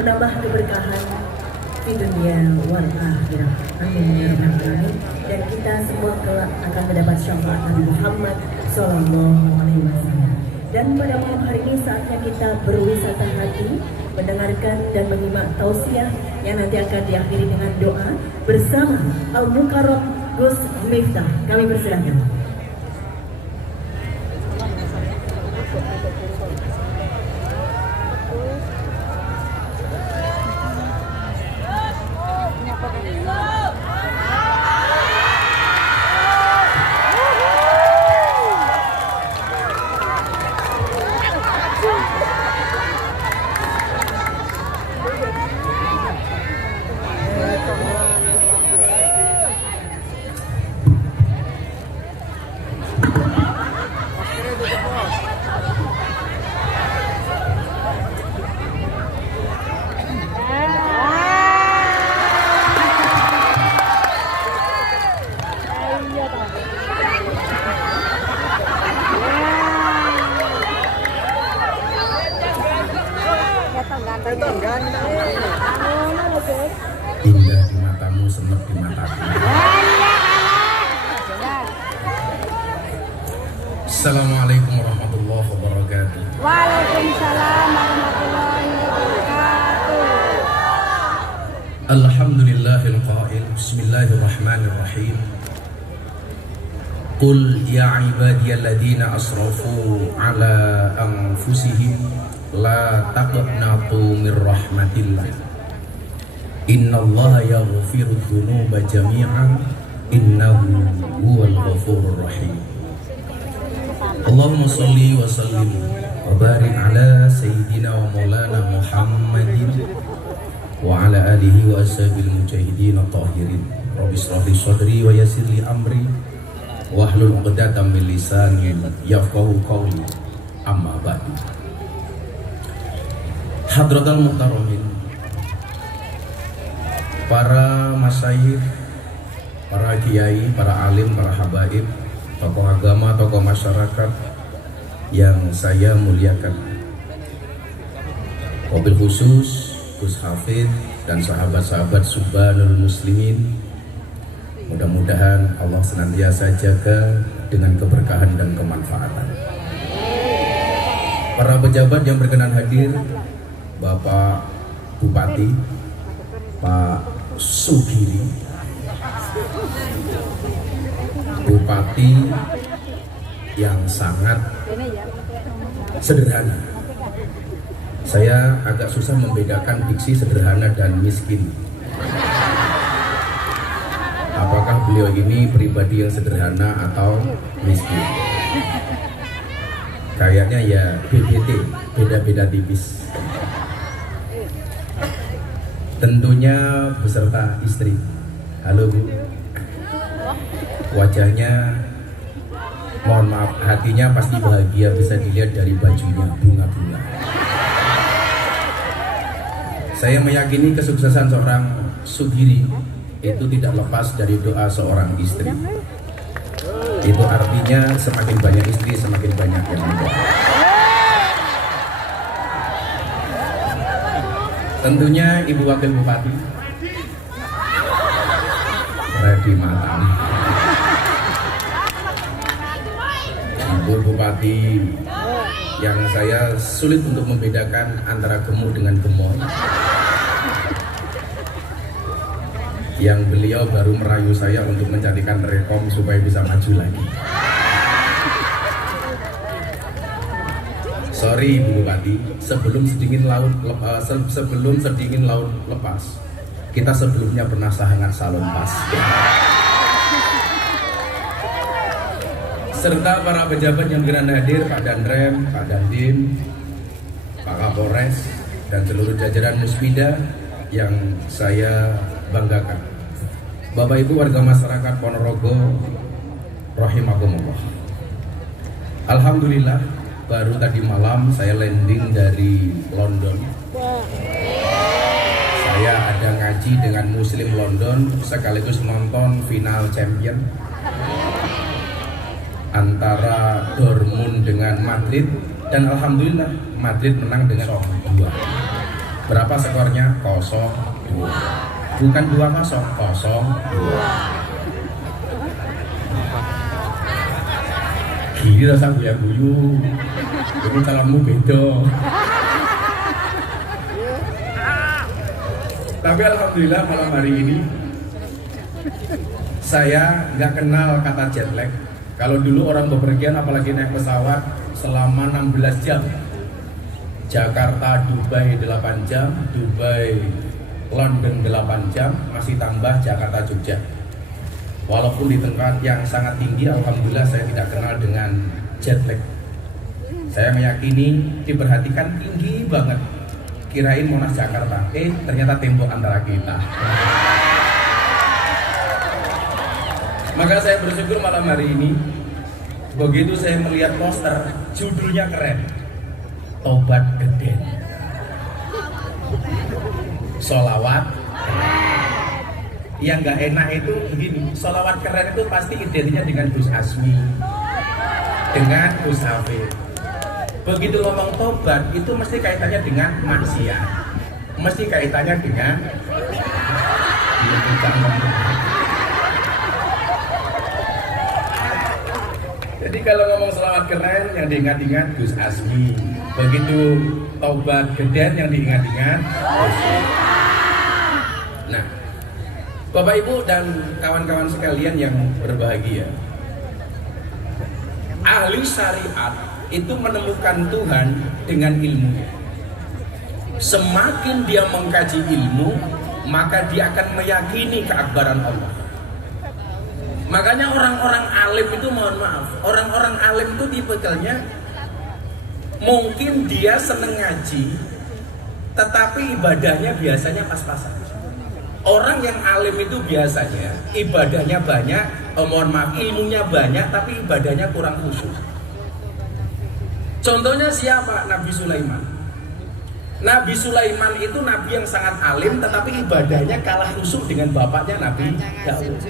menambah keberkahan di dunia wal akhirah. Amin ya rabbal alamin. Dan kita semua kelak akan mendapat syafaat Nabi Muhammad sallallahu alaihi wasallam. Dan pada malam hari ini saatnya kita berwisata hati, mendengarkan dan menyimak tausiah yang nanti akan diakhiri dengan doa bersama Al-Mukarram Gus Miftah. Kami persilakan. Indah di matamu, semek di mataku. Assalamualaikum warahmatullahi wabarakatuh. Waalaikumsalam warahmatullahi wabarakatuh. Alhamdulillahil qail. Bismillahirrahmanirrahim. Qul ya ibadiyalladzina asrafu ala anfusihim la taqnatu mir rahmatillah. Innallaha yaghfiru dzunuba jami'an innahu huwal ghafurur rahim. Allahumma shalli wa sallim wa barik ala sayyidina wa maulana Muhammadin wa ala alihi wa ashabil mujahidin tahirin. Rabbi shrah li sadri wa yassir li amri wahlul 'uqdatam min lisani yafqahu qawli. Amma ba'du. Hadratul muhtaramin, para masyayikh, para kiai, para alim, para habaib, tokoh agama, tokoh masyarakat yang saya muliakan, wabil khusus Gus Hafid dan sahabat-sahabat Subhanul Muslimin. Mudah-mudahan Allah senantiasa jaga dengan keberkahan dan kemanfaatan. Para pejabat yang berkenan hadir, Bapak Bupati, Pak Sugiri, Bupati yang sangat sederhana. Saya agak susah membedakan diksi sederhana dan miskin. Apakah beliau ini pribadi yang sederhana atau miskin? Kayaknya ya BBT, beda-beda tipis. Tentunya beserta istri. Halo Bu. Wajahnya, mohon maaf, hatinya pasti bahagia, bisa dilihat dari bajunya, bunga-bunga. Saya meyakini kesuksesan seorang Sugiri itu tidak lepas dari doa seorang istri. Itu artinya semakin banyak istri, semakin banyak yang mendoa. Tentunya Ibu Wakil Bupati Redi Matang, Ibu Bupati yang saya sulit untuk membedakan antara gemuk dengan gemoy, yang beliau baru merayu saya untuk menjadikan rekom supaya bisa maju lagi. Sorry Ibu Bupati, sebelum sedingin laut lepas, kita sebelumnya pernah sangat salonpas. Serta para pejabat yang berkenan hadir, Pak Danrem, Pak Dandim, Pak Kapolres, dan seluruh jajaran Musbida yang saya banggakan. Bapak Ibu warga masyarakat Ponorogo, rahimakumullah. Alhamdulillah, baru tadi malam saya landing dari London. Saya ada ngaji dengan Muslim London sekaligus nonton final champion antara Dortmund dengan Madrid, dan alhamdulillah Madrid menang dengan 2. Berapa skornya? 0-2. Bukan 2-0, 0-2. Gini rasa guyu-guyu. Ini calonmu beda. Tapi alhamdulillah malam hari ini saya nggak kenal kata jet lag. Kalau dulu orang bepergian apalagi naik pesawat selama 16 jam, Jakarta Dubai 8 jam, Dubai London 8 jam, masih tambah Jakarta Jogja. Walaupun di tempat yang sangat tinggi, alhamdulillah saya tidak kenal dengan jet lag. Saya meyakini diperhatikan tinggi banget. Kirain Monas Jakarta, ternyata tembok antara kita. Maka saya bersyukur malam hari ini, begitu saya melihat poster, judulnya keren, Tobat Geden. Sholawat. Yang nggak enak itu begini, sholawat keren itu pasti identiknya dengan Gus Asmi, dengan Gus Hafid. Begitu ngomong tobat itu mesti kaitannya dengan maksiat, mesti kaitannya dengan jadi kalau ngomong selawat keren yang diingat-ingat Gus Asmi, begitu tobat geden yang diingat-ingat. Nah, Bapak Ibu dan kawan-kawan sekalian yang berbahagia, ahli syariat itu menemukan Tuhan dengan ilmunya. Semakin dia mengkaji ilmu, maka dia akan meyakini keakbaran Allah. Makanya orang-orang alim itu, mohon maaf, orang-orang alim itu tipikalnya mungkin dia seneng ngaji, tetapi ibadahnya biasanya pas-pasan. Orang yang alim itu biasanya ibadahnya banyak, mohon maaf, ilmunya banyak, tapi ibadahnya kurang khusyuk. Contohnya siapa? Nabi Sulaiman. Nabi Sulaiman itu nabi yang sangat alim, tetapi ibadahnya kalah khusyuk dengan bapaknya Nabi Daud.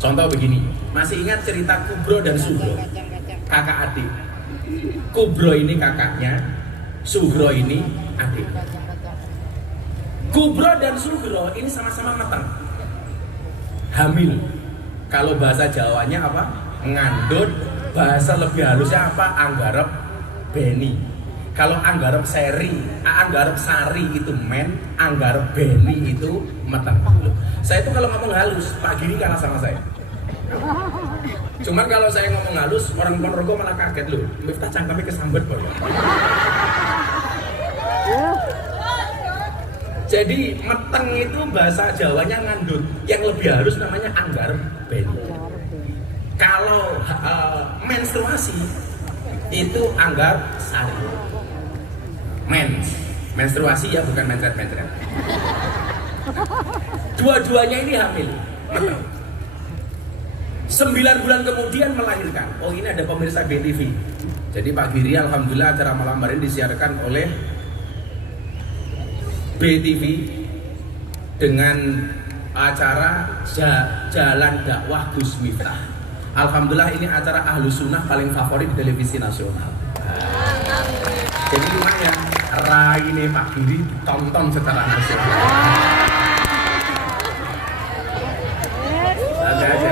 Contoh begini, masih ingat cerita Kubro dan Sugro, kakak adik. Kubro ini kakaknya, Sugro ini adik. Kubro dan Sugro ini sama-sama matang, hamil. Kalau bahasa Jawanya apa? Ngandut. Bahasa lebih halusnya apa? Anggarep beni. Kalau anggarep seri, anggarep sari itu men, anggarep beni itu matang. Saya itu kalau ngomong halus, Pak Giri kalah sama saya. Cuman kalau saya ngomong halus, orang Ponorogo malah kaget loh. Miftah cangkemnya kesambet boy. Jadi meteng itu bahasa Jawanya ngandut. Yang lebih halus namanya anggarep beni. Kalau menstruasi itu anggar sari. Menstruasi ya, bukan mencret-mencret. Dua-duanya ini hamil. 9 bulan kemudian melahirkan. Oh, ini ada pemirsa BTV. Jadi Pak Giri, alhamdulillah acara malam hari ini disiarkan oleh BTV dengan acara Jalan Dakwah Gus Miftah. Alhamdulillah ini acara Ahlus Sunnah paling favorit di televisi nasional. Jadi lumayan, raine Pak Giri tonton secara nasional. Ada aja.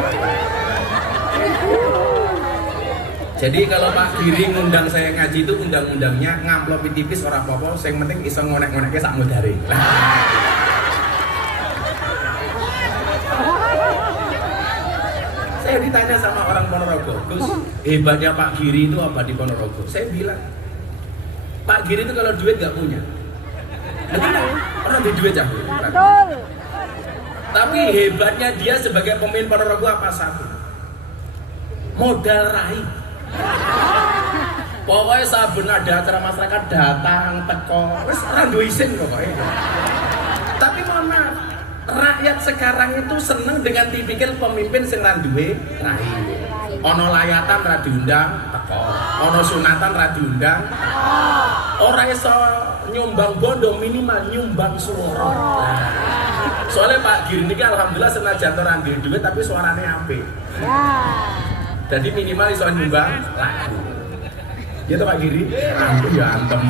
Jadi kalau Pak Giri ngundang saya ngaji itu undang-undangnya ngamplopi tipis ora apa-apa, yang penting iso ngonek-ngoneknya sak mudare. Saya ditanya sama orang Ponorogo, Gus, hebatnya Pak Giri itu apa di Ponorogo? Saya bilang, Pak Giri itu kalau duit gak punya. Betul, orang di duit jago. Tapi hebatnya dia sebagai pemimpin Ponorogo apa satu? Modal raih. Pokoknya saben ada acara masyarakat datang, teko, wis ora duwe isin pokoknya. Tapi mohon maaf, rakyat sekarang itu seneng dengan tipikal pemimpin sing ra duwe rai. Ono layatan ra diundang teko, ono sunatan ra diundang. Ora iso nyumbang bondo, minimal nyumbang suara. Soalnya Pak Giri ini alhamdulillah senajan ora duwe duit tapi suarane apik. Jadi minimal iso nyumbang lagu. Gitu Pak Giri, aku ya antem.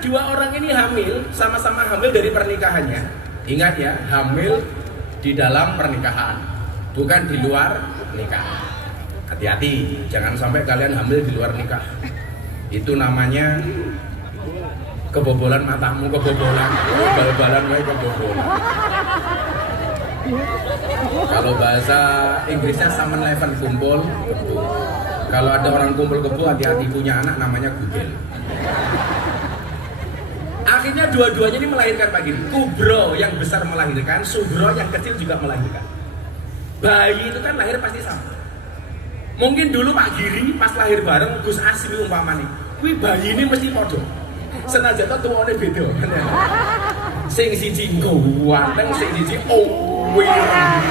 dua orang ini hamil, sama-sama hamil dari pernikahannya. Ingat ya, hamil di dalam pernikahan, bukan di luar nikah. Hati-hati, jangan sampai kalian hamil di luar nikah. Itu namanya kebobolan matamu, kebobolan, bal-balan wae kebobolan. Kalau bahasa Inggrisnya summon level kumpul kebo. Kalau ada orang kumpul kebo, hati-hati, punya anak namanya gudel. Akhirnya dua-duanya ini melahirkan Pak Giri. Kubro yang besar melahirkan, Sugro yang kecil juga melahirkan. Bayi itu kan lahir pasti sama. Mungkin dulu Pak Giri pas lahir bareng Gus Asmi umpamane, kuwi bayi ini mesti podo. Senajan to tuwane beda. Sing siji ganteng, sing siji wireng.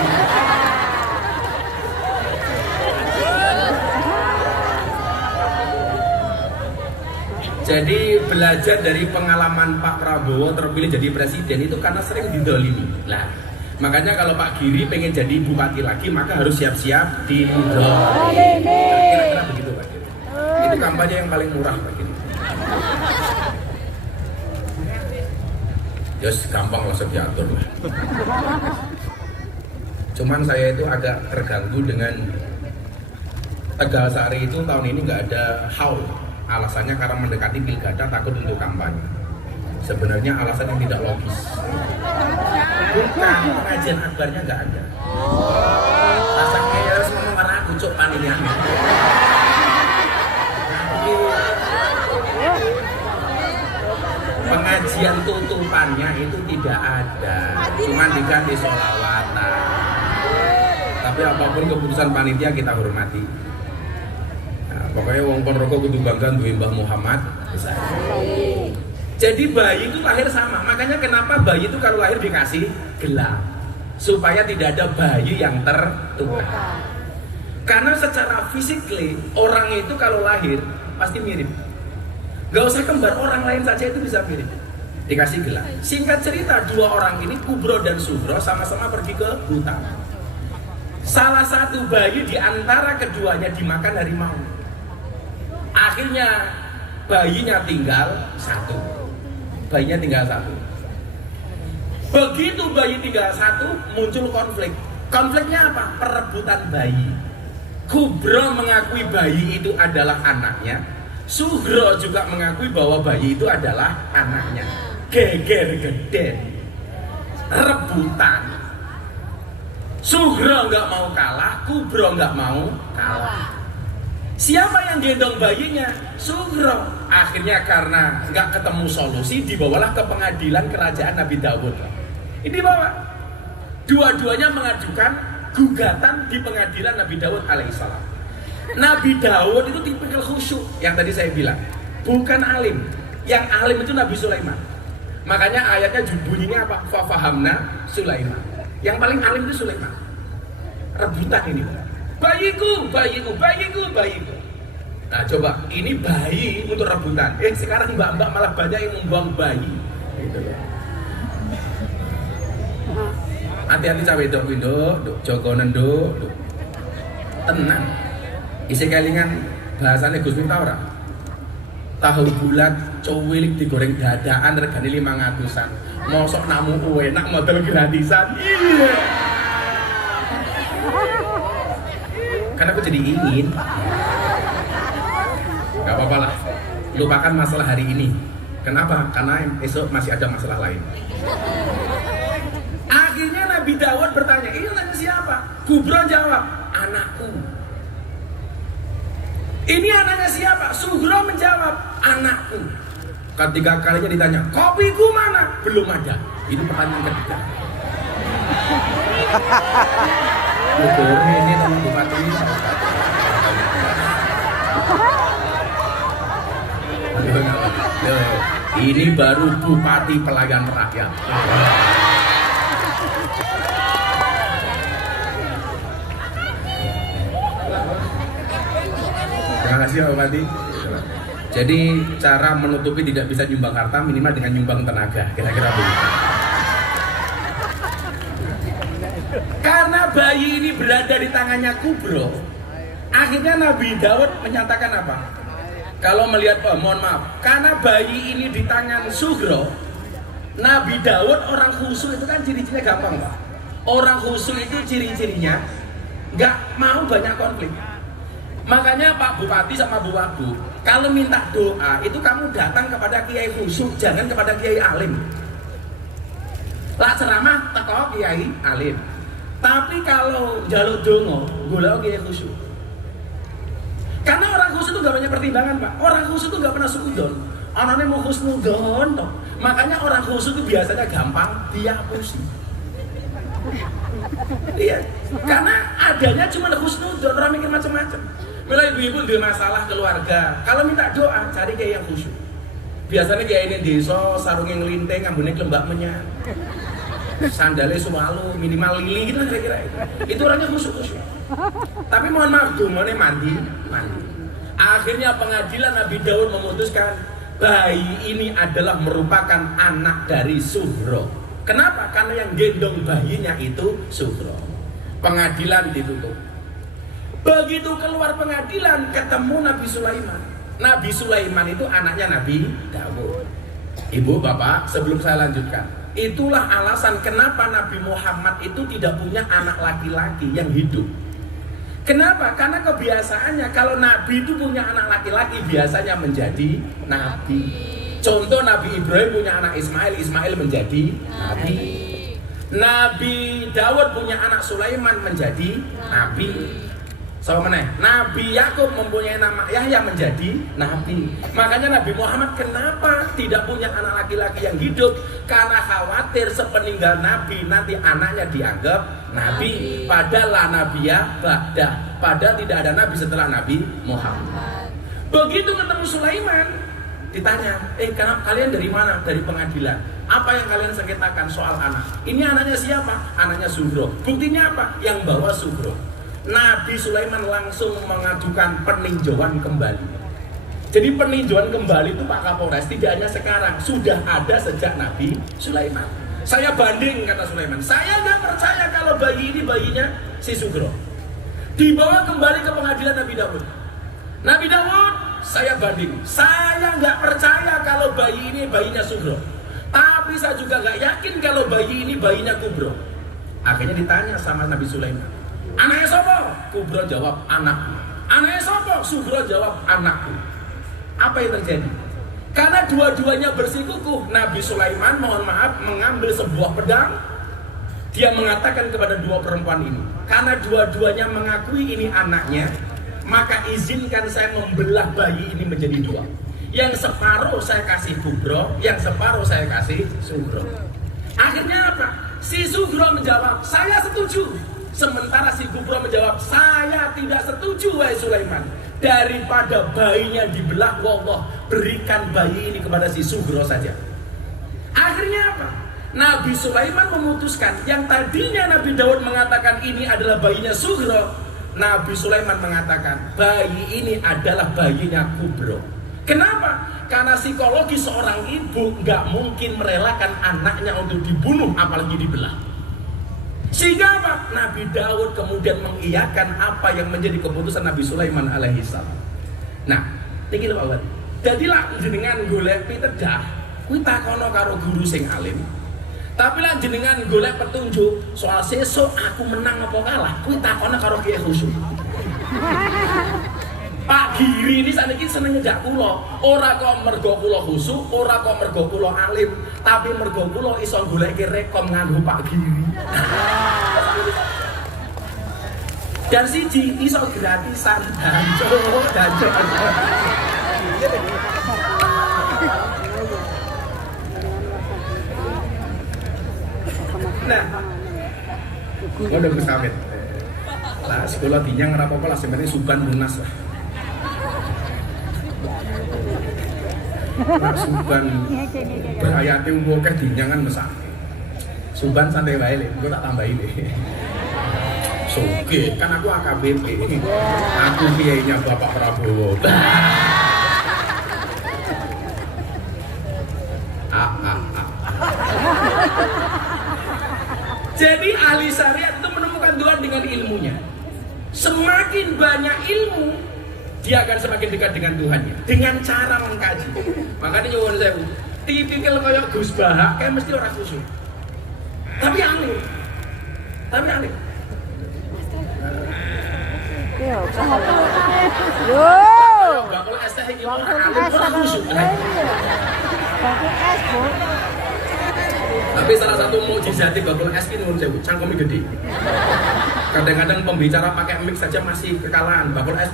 Jadi belajar dari pengalaman Pak Prabowo terpilih jadi presiden itu karena sering didolimi. Nah, makanya kalau Pak Giri pengen jadi bupati lagi maka harus siap-siap didolimi. Kira-kira begitu Pak Giri. Itu kampanye yang paling murah Pak Giri. Just gampang langsung diatur lah. Cuman saya itu agak terganggu dengan Tegal Sari itu tahun ini nggak ada haul. Alasannya karena mendekati pilkada takut untuk kampanye. Sebenarnya alasan yang tidak logis. Bukan, pengajian akbarnya nggak ada. Rasanya harus ngomong karena aku cok paninya. Pengajian tutupannya itu tidak ada. Cuman diganti sholawatan. Tapi apapun keputusan panitia kita hormati. Pokoknya wong Ponorogo kudu bangga duwe Mbah Muhammad besar. Jadi bayi itu lahir sama. Makanya kenapa bayi itu kalau lahir dikasih gelang supaya tidak ada bayi yang tertukar. Karena secara fisikly orang itu kalau lahir pasti mirip. Gak usah kembar, orang lain saja itu bisa mirip. Dikasih gelang. Singkat cerita, dua orang ini Kubro dan Sugro sama-sama pergi ke hutan. Salah satu bayi di antara keduanya dimakan harimau. Akhirnya bayinya tinggal satu. Begitu bayi tinggal satu, muncul konflik. Konfliknya apa? Perebutan bayi. Kubro mengakui bayi itu adalah anaknya. Sugro juga mengakui bahwa bayi itu adalah anaknya. Geger geden, rebutan. Sugro nggak mau kalah, Kubro nggak mau kalah. Siapa yang gendong bayinya? Sugro. Akhirnya karena nggak ketemu solusi, dibawalah ke pengadilan kerajaan Nabi Dawud. Ini dibawa. Dua-duanya mengajukan gugatan di pengadilan Nabi Dawud alaihissalam. Nabi Dawud itu tipikal khusyuk yang tadi saya bilang, bukan alim. Yang alim itu Nabi Sulaiman. Makanya ayatnya bunyinya apa? Fafahamna Sulaiman. Yang paling alim itu Sulaiman. Rebutan ini. Bayiku. Nah coba, ini bayi untuk rebutan. Sekarang mbak-mbak malah banyak yang membuang bayi. Gitu loh. Hati-hati cawe dok windo, Joko Nendo, tenang. Isi kelingan bahasanya Gus Miftah ora. Tahu bulat, cowilik digoreng dadaan regane 500-an. Mosok namu enak model gratisan. Iya. Karena aku jadi ingin. Gak apa-apa lah. Lupakan masalah hari ini. Kenapa? Karena esok masih ada masalah lain. Akhirnya Nabi Dawud bertanya, ini anaknya siapa? Kubro jawab, anakku. Ini anaknya siapa? Sugro menjawab, anakku. Ketiga kalinya ditanya, kopiku mana? Belum ada. Ini pertanyaan ketiga. Ini teman bupati ini. Ini baru bupati pelayan rakyat. Terima kasih Pak Bupati. Jadi cara menutupi tidak bisa nyumbang harta minimal dengan nyumbang tenaga. Kira-kira begitu. Karena bayi ini berada di tangannya Kubro, akhirnya Nabi Daud menyatakan apa? kalau melihat, mohon maaf, karena bayi ini di tangan Sugro, Nabi Daud orang khusyuk itu kan ciri-cirinya gampang Pak. Orang khusyuk itu ciri-cirinya nggak mau banyak konflik. Makanya Pak Bupati sama Bu Wagub, kalau minta doa itu kamu datang kepada kiai khusyuk, jangan kepada kiai alim. Lah ceramah teko kiai alim. Tapi kalau jaluk dongo, golek kiai khusyuk. Karena orang khusyuk itu nggak banyak pertimbangan Pak. Orang khusyuk itu nggak pernah suudon. Anaknya mau husnudon toh. Makanya orang khusyuk itu biasanya gampang dihapusi. Iya, karena adanya cuma husnudon, orang mikir macam-macam. Bila ibu-ibu ada masalah keluarga, kalau minta doa cari kayak yang khusyuk. Biasanya kayak ini desa sarungnya ngelinting, ambune kelembak menyan, sandalnya selalu minimal lili gitu kira-kira itu. Itu orangnya khusyuk. Tapi mohon maaf dumone mandi. Akhirnya pengadilan Nabi Daud memutuskan bayi ini adalah merupakan anak dari Sugro. Kenapa? Karena yang gendong bayinya itu Sugro. Pengadilan ditutup. Begitu keluar pengadilan ketemu Nabi Sulaiman. Nabi Sulaiman itu anaknya Nabi Daud. Ibu, bapak, sebelum saya lanjutkan, itulah alasan kenapa Nabi Muhammad itu tidak punya anak laki-laki yang hidup. Kenapa? Karena kebiasaannya kalau Nabi itu punya anak laki-laki biasanya menjadi Nabi. Contoh Nabi Ibrahim punya anak Ismail, Ismail menjadi Nabi. Nabi Daud punya anak Sulaiman menjadi Nabi. So meneh, Nabi Yakub mempunyai nama Yahya menjadi Nabi. Makanya Nabi Muhammad kenapa tidak punya anak laki-laki yang hidup? Karena khawatir sepeninggal Nabi nanti anaknya dianggap Nabi. Padahal la nabiya ba'dah. Padahal tidak ada Nabi setelah Nabi Muhammad. Begitu ketemu Sulaiman, ditanya, kalian dari mana? Dari pengadilan. Apa yang kalian sengketakan soal anak? Ini anaknya siapa? Anaknya Sugro. Buktinya apa? Yang bawa Sugro. Nabi Sulaiman langsung mengajukan peninjauan kembali. Jadi peninjauan kembali itu Pak Kapolres tidak hanya sekarang, sudah ada sejak Nabi Sulaiman. Saya banding, kata Sulaiman, saya nggak percaya kalau bayi ini bayinya si Sugro. Dibawa kembali ke pengadilan Nabi Daud. Nabi Daud, saya banding, saya nggak percaya kalau bayi ini bayinya Sugro. Tapi saya juga nggak yakin kalau bayi ini bayinya Kubro. Akhirnya ditanya sama Nabi Sulaiman, anaknya sopo? Kubro jawab anakku. Anaknya sopo? Sugro jawab anakku. Apa yang terjadi? Karena dua-duanya bersikukuh, Nabi Sulaiman mohon maaf mengambil sebuah pedang. Dia mengatakan kepada dua perempuan ini, karena dua-duanya mengakui ini anaknya, maka izinkan saya membelah bayi ini menjadi dua. Yang separuh saya kasih Kubro, yang separuh saya kasih Sugro. Akhirnya apa? Si Sugro menjawab, saya setuju. Sementara si Kubro menjawab, saya tidak setuju wahai Sulaiman. Daripada bayinya dibelah, wallah, berikan bayi ini kepada si Sugro saja. Akhirnya apa? Nabi Sulaiman memutuskan, yang tadinya Nabi Daud mengatakan ini adalah bayinya Sugro, Nabi Sulaiman mengatakan bayi ini adalah bayinya Kubro. Kenapa? Karena psikologi seorang ibu nggak mungkin merelakan anaknya untuk dibunuh, apalagi dibelah. Sehingga apa? Nabi Daud kemudian mengiyakan apa yang menjadi keputusan Nabi Sulaiman alaihissalam. Nah, ini lho Pak. Jadilah jenengan golek pitedah, kuwi takono karo guru sing alim. Tapi lah jenengan golek petunjuk soal sesuk aku menang apa kalah, kuwi takono karo kiai khusyuk. Pak Giri ini saniki seneng ngejak kula, ora kok mergo kula khusyuk, ora kok mergo kula alim, tapi mergo kula iso goleki rekom nganggo Pak Giri. Dan siji iso gratisan danco. Nah, udah bersawit. Lah sekolah dinyang ora apa-apa lah, sebenarnya suban lunas lah. Nah, suban berhayati umpoke dinyangan mesake. Suban santai wae lho, engko tak tambahi lho. Soge, kan aku AKBP. Aku kiainya Bapak Prabowo. Jadi ahli syariat itu menemukan Tuhan dengan ilmunya. Semakin banyak ilmu, dia akan semakin dekat dengan Tuhannya dengan cara mengkaji. Makanya nyuwun sewu, tipikal kayak Gus Bahak kayak mesti orang khusyuk. Tapi aneh. Yo. Bakul es teh iki ora khusyuk. Bakul es, Bu. Tapi salah satu mukjizat bakul es ini nyuwun sewu, cangkeme gede. Kadang-kadang pembicara pakai mic saja masih kekalahan bakul es.